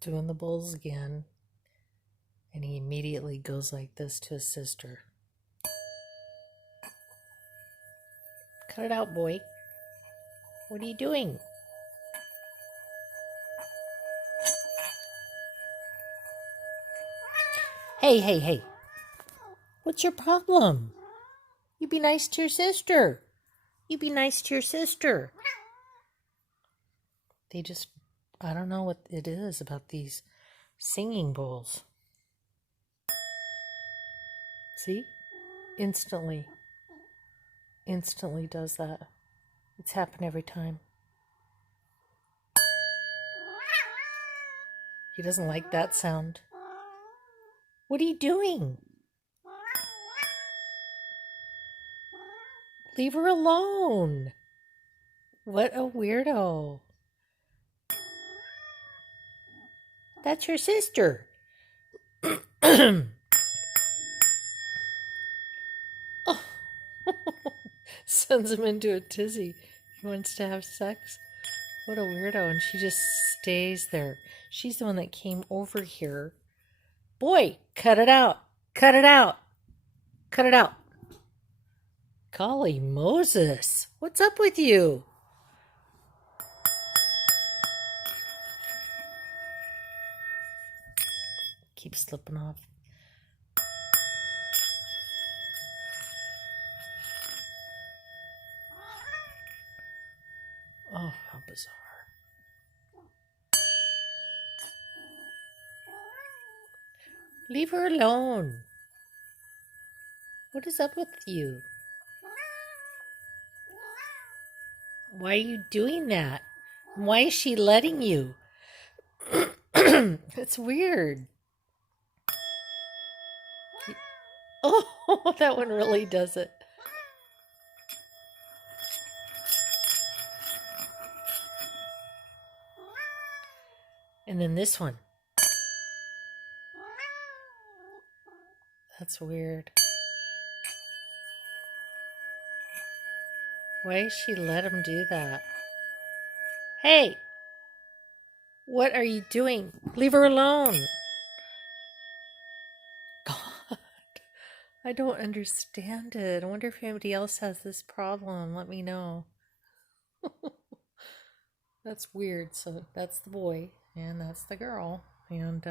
doing the bowls again, and he immediately goes like this to his sister. Cut it out, boy. What are you doing? Hey, hey, hey. What's your problem? You be nice to your sister. You be nice to your sister. They just, I don't know what it is about these singing bowls. See? Instantly does that. It's happened every time. He doesn't like that sound. What are you doing? Leave her alone. What a weirdo. That's your sister. Oh. Sends him into a tizzy. He wants to have sex. What a weirdo. And she just stays there. She's the one that came over here. Boy, cut it out. Cut it out. Cut it out. Golly Moses. What's up with you? Keeps slipping off. Oh, how bizarre. Leave her alone. What is up with you? Why are you doing that? Why is she letting you? It's weird. Oh, that one really does it. And then this one. That's weird. Why does she let him do that? Hey! What are you doing? Leave her alone. God. I don't understand it. I wonder if anybody else has this problem. Let me know. That's weird. So that's the boy and that's the girl. And